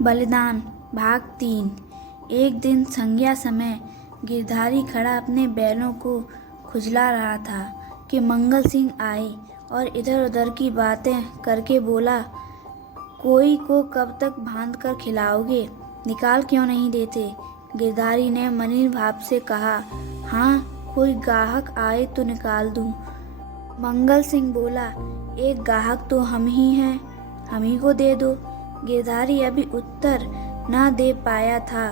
बलिदान भाग 3। एक दिन संध्या समय गिरधारी खड़ा अपने बैलों को खुजला रहा था कि मंगल सिंह आए और इधर उधर की बातें करके बोला, कोई को कब तक बांध कर खिलाओगे, निकाल क्यों नहीं देते। गिरधारी ने मलिन भाव से कहा, हाँ, कोई गाहक आए तो निकाल दूं। मंगल सिंह बोला, एक गाहक तो हम ही हैं, हम ही को दे दो। गिरधारी अभी उत्तर न दे पाया था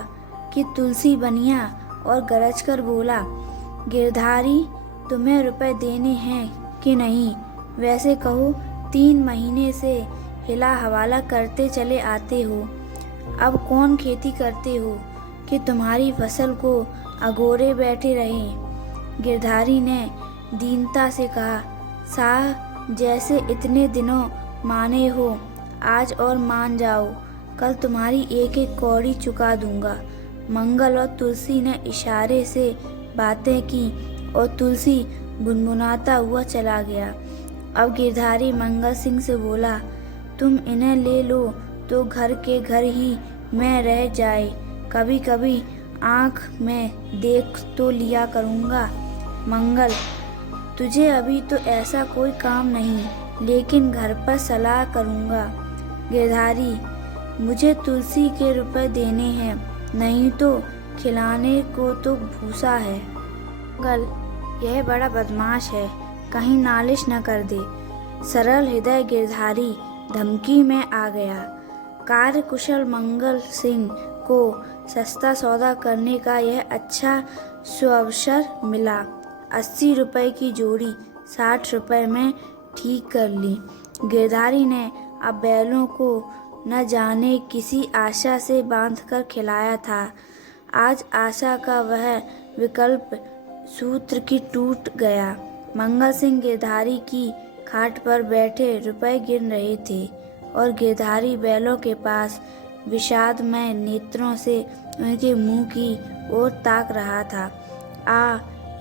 कि तुलसी बनिया और गरज कर बोला, गिरधारी, तुम्हें रुपए देने हैं कि नहीं। वैसे कहो 3 महीने से हिला हवाला करते चले आते हो, अब कौन खेती करते हो कि तुम्हारी फसल को अगोरे बैठे रहे। गिरधारी ने दीनता से कहा, साह, जैसे इतने दिनों माने हो, आज और मान जाओ, कल तुम्हारी एक एक कौड़ी चुका दूंगा। मंगल और तुलसी ने इशारे से बातें की और तुलसी बुनबुनाता हुआ चला गया। अब गिरधारी मंगल सिंह से बोला, तुम इन्हें ले लो तो घर के घर ही मैं रह जाए, कभी कभी आँख में देख तो लिया करूँगा। मंगल, तुझे अभी तो ऐसा कोई काम नहीं, लेकिन घर पर सलाह करूँगा। गिरधारी, मुझे तुलसी के रुपए देने हैं, नहीं तो खिलाने को तो भूसा है। मंगल, यह बड़ा बदमाश है, कहीं नालिश न कर दे। सरल हृदय गिरधारी धमकी में आ गया। कार्य कुशल मंगल सिंह को सस्ता सौदा करने का यह अच्छा सुअवसर मिला। 80 रुपए की जोड़ी 60 रुपए में ठीक कर ली। गिरधारी ने अब बैलों को न जाने किसी आशा से बांधकर खिलाया था। आज आशा का वह विकल्प सूत्र की टूट गया। मंगल सिंह गिरधारी की खाट पर बैठे रुपए गिन रहे थे और गिरधारी बैलों के पास विषादमय नेत्रों से उनके मुंह की ओर ताक रहा था।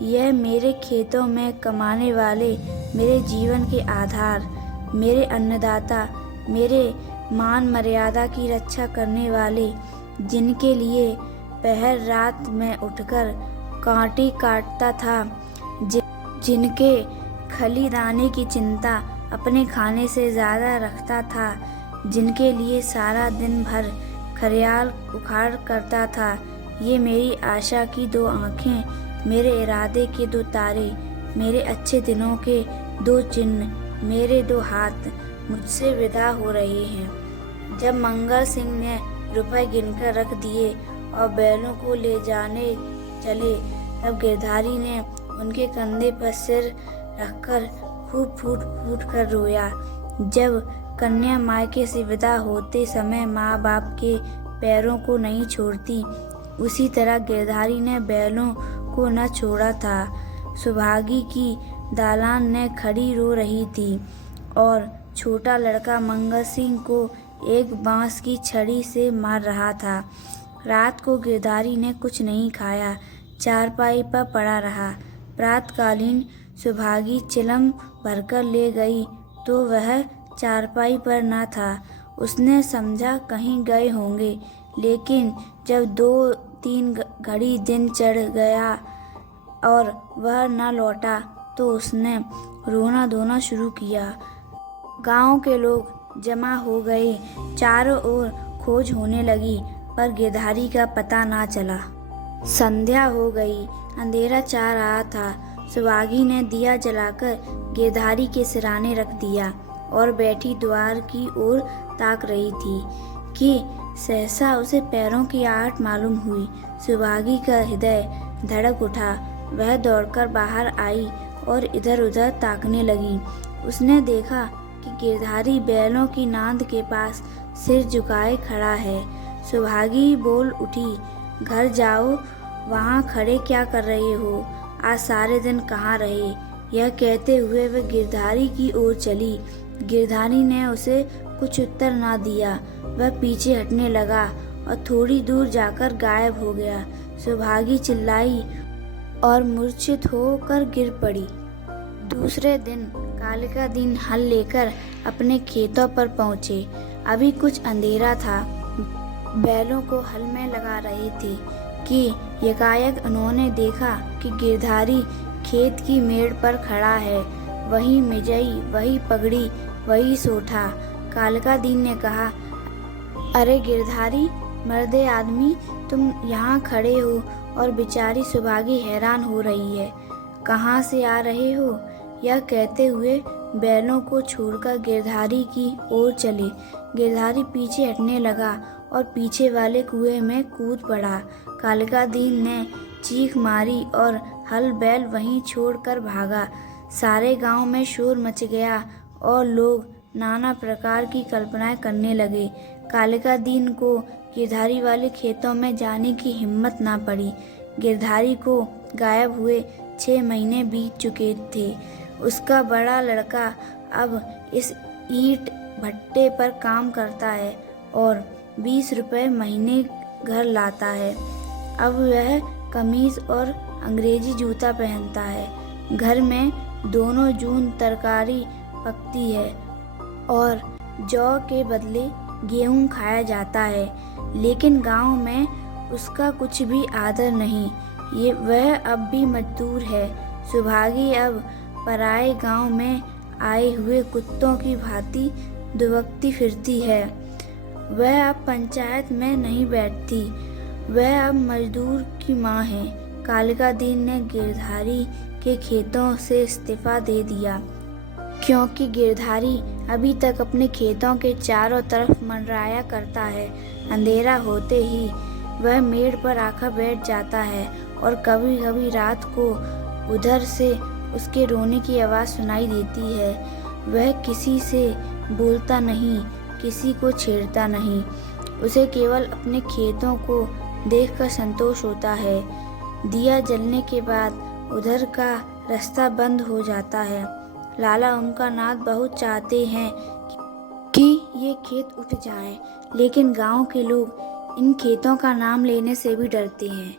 यह मेरे खेतों में कमाने वाले, मेरे जीवन के आधार, मेरे अन्नदाता, मेरे मान मर्यादा की रक्षा करने वाले, जिनके लिए पहर रात में उठकर कांटे काटता था, जिनके खली दाने की चिंता अपने खाने से ज़्यादा रखता था, जिनके लिए सारा दिन भर खरियाल उखाड़ करता था, ये मेरी आशा की 2 आँखें, मेरे इरादे के 2 तारे, मेरे अच्छे दिनों के 2 चिन्ह, मेरे 2 हाथ मुझसे विदा हो रहे हैं। जब मंगल सिंह ने रुपए गिनकर रख दिए और बैलों को ले जाने चले, तब गिरधारी ने उनके कंधे पर सिर रखकर खूब फूट फूट कर रोया। जब कन्या मायके से विदा होते समय माँ बाप के पैरों को नहीं छोड़ती, उसी तरह गिरधारी ने बैलों को न छोड़ा था। सुभागी की दालान ने खड़ी रो रही थी और छोटा लड़का मंगल सिंह को एक बांस की छड़ी से मार रहा था। रात को गिरधारी ने कुछ नहीं खाया, चारपाई पर पड़ा रहा। प्रातकालीन सुभागी चिलम भरकर ले गई तो वह चारपाई पर न था। उसने समझा कहीं गए होंगे, लेकिन जब 2-3 घड़ी दिन चढ़ गया और वह न लौटा तो उसने रोना धोना शुरू किया। गांव के लोग जमा हो गए, चारों ओर खोज होने लगी, पर गिरधारी का पता ना चला। संध्या हो गई, अंधेरा छा रहा था। सुभागी ने दिया जलाकर गिरधारी के सिराने रख दिया और बैठी द्वार की ओर ताक रही थी कि सहसा उसे पैरों की आहट मालूम हुई। सुभागी का हृदय धड़क उठा। वह दौड़कर बाहर आई और इधर उधर ताकने लगी। उसने देखा कि गिरधारी बैलों की नांद के पास सिर झुकाए खड़ा है। सुभागी बोल उठी, घर जाओ, वहाँ खड़े क्या कर रहे हो, आज सारे दिन कहाँ रहे। यह कहते हुए वह गिरधारी की ओर चली। गिरधारी ने उसे कुछ उत्तर ना दिया। वह पीछे हटने लगा और थोड़ी दूर जाकर गायब हो गया। सुभागी चिल्लाई और मूर्छित होकर गिर पड़ी। दूसरे दिन कालिका दिन हल लेकर अपने खेतों पर पहुँचे। अभी कुछ अंधेरा था। बैलों को हल में लगा रहे थे कि यकायक उन्होंने देखा कि गिरधारी खेत की मेड़ पर खड़ा है। वही मिजई, वही पगड़ी, वही सोठा। कालिका दीन ने कहा, अरे गिरधारी, मर्दे आदमी, तुम यहाँ खड़े हो और बेचारी सुभागी हैरान हो रही है। कहाँ से आ रहे हो? यह कहते हुए बैलों को छोड़कर गिरधारी की ओर चले। गिरधारी पीछे हटने लगा और पीछे वाले कुएं में कूद पड़ा। कालिका दीन ने चीख मारी और हल बैल वहीं छोड़कर भागा। सारे गांव में शोर मच गया और लोग नाना प्रकार की कल्पनाएं करने लगे। कालिका दीन को गिरधारी वाले खेतों में जाने की हिम्मत ना पड़ी। गिरधारी को गायब हुए 6 महीने बीत चुके थे। उसका बड़ा लड़का अब इस ईंट भट्टे पर काम करता है और 20 रुपए महीने घर लाता है। अब वह कमीज और अंग्रेजी जूता पहनता है। घर में दोनों जून तरकारी पकती है और जौ के बदले गेहूं खाया जाता है। लेकिन गांव में उसका कुछ भी आदर नहीं। वह अब भी मजदूर है। सुभागी अब पराए गांव में आए हुए कुत्तों की भांति दुबकती फिरती है। वह अब पंचायत में नहीं बैठती। वह अब मजदूर की माँ है। कालिका दीन ने गिरधारी के खेतों से इस्तीफा दे दिया, क्योंकि गिरधारी अभी तक अपने खेतों के चारों तरफ मंडराया करता है। अंधेरा होते ही वह मेड़ पर आकर बैठ जाता है और कभी कभी रात को उधर से उसके रोने की आवाज़ सुनाई देती है। वह किसी से बोलता नहीं, किसी को छेड़ता नहीं। उसे केवल अपने खेतों को देखकर संतोष होता है। दिया जलने के बाद उधर का रास्ता बंद हो जाता है। लाला उनका नाथ बहुत चाहते हैं कि ये खेत उठ जाए, लेकिन गांव के लोग इन खेतों का नाम लेने से भी डरते हैं।